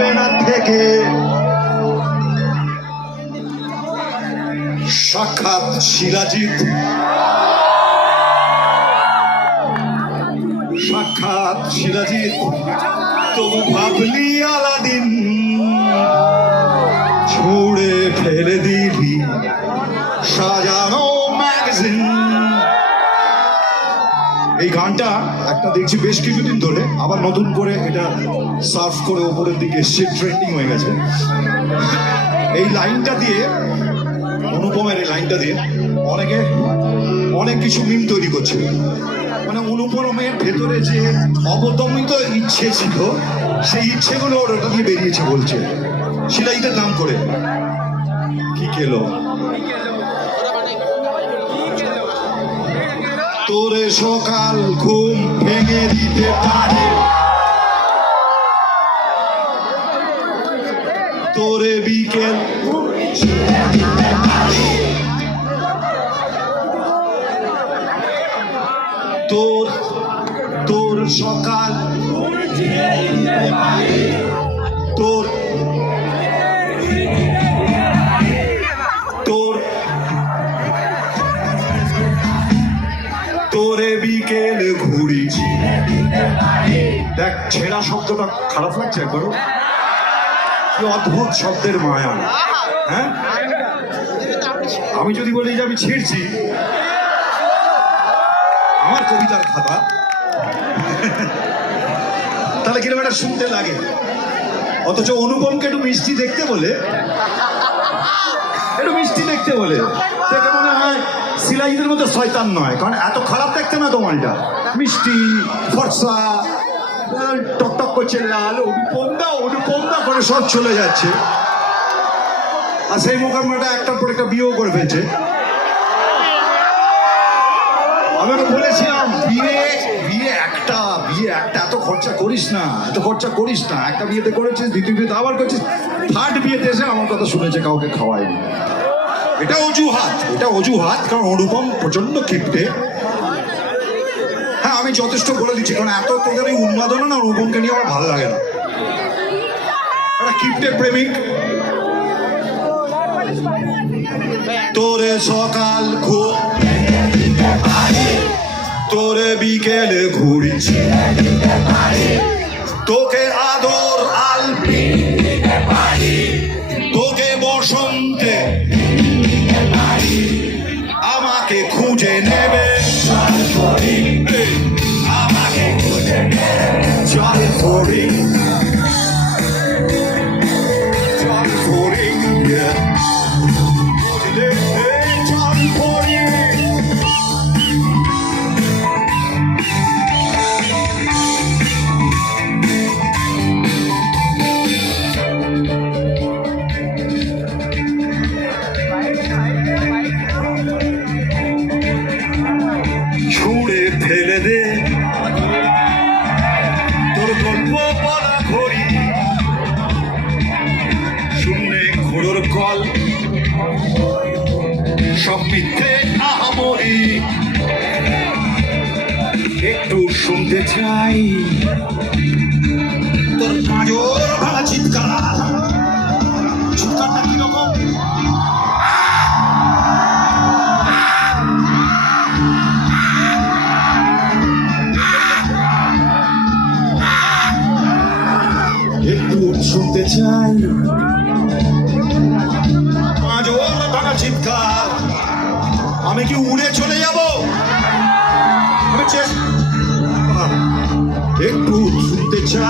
বেড়া থেকে সাক্ষাৎ শিলাজিৎ, সাক্ষাৎ শিলাজিৎ। তবু ভাবলি আলাদিন, ছুঁড়ে ফেলে দিলি সাজানো ম্যাগাজিন। এই গানটা একটা দেখছি বেশ কিছুদিন ধরে, আবার নতুন করে এটা সার্ফ করে ওপরের দিকে এসছে, ট্রেন্ডিং হয়ে গেছে। এই লাইনটা দিয়ে, অনুপমের এই লাইনটা দিয়ে অনেকে অনেক কিছু মিম তৈরি করছে। মানে অনুপমের ভেতরে যে অবদমিত ইচ্ছে ছিল, সেই ইচ্ছেগুলো ওটা দিয়ে বেরিয়েছে বলছে, শিলাজিতের নাম করে। কি খেলো তোরে সকাল ঘুম ভেঙে দিতে পারে, তোরে বিকেল তোর তোর সকাল তোর তোর তোরে বিকেল ঘুরি। দেখ, ছেঁড়া শব্দটা খারাপ লাগছে একবারও? কি অদ্ভুত শব্দের মায়া। হ্যাঁ, আমি যদি বলি যে আমি ছিঁড়ছি আমার কবিতার খাতা, তাহলে কিরকম একটা শুনতে লাগে। অথচ অনুপমকে একটু মিষ্টি দেখতে বলে, একটু মিষ্টি দেখতে বলে দেখে মনে হয় শিলাজিতের মতো শয়তান নয়, কারণ এত খারাপ দেখতে না তোমালটা। মিষ্টি, ফর্সা, টকটক করছে লাল, অনুপমদা করে সব চলে যাচ্ছে। আর সেই মোকামটা একটার পর একটা বিয়েও করে ফেলছে। আমি ওকে বলেছিলাম বিয়ে একটা এত খরচা করিস না, একটা বিয়েতে করেছিস, দ্বিতীয় বিয়েতে আবার করছিস, থার্ড বিয়েতে এসে আমার কথা শুনেছে কাউকে খাওয়ায়নি। এটা অজুহাত, কারণ অনুপম প্রচন্ড কিপ্টে। হ্যাঁ, আমি যথেষ্ট বলে দিচ্ছি, কারণ এত তোদের এই উন্মাদনা না অনুপমকে নিয়ে আমার ভালো লাগে না। একটা কিপ্টে প্রেমিক। তোরে সকাল ঘুম তোরে বিকেলে ঘুরি, তোকে আদর আলপি, তোকে বসন্তে আমাকে খুঁজে নেবে, আমাকে খুঁজে নেবে, জল ফরি ছুঁড়ে ফেলে দে তোর গল্প বলা ঘড়ি, শূন্যে ঘোড়োর কল, সব মিথ্যে আহামরি। একটু শুনতে চাই তোর পাঁজর ভাঙা চিৎকারটা কিরকম? একটু শুনতে চাই পাঁজর ভাঙা চিৎকার। আমি কি উড়ে চলে যাব? আমি একটু শুনতে চাই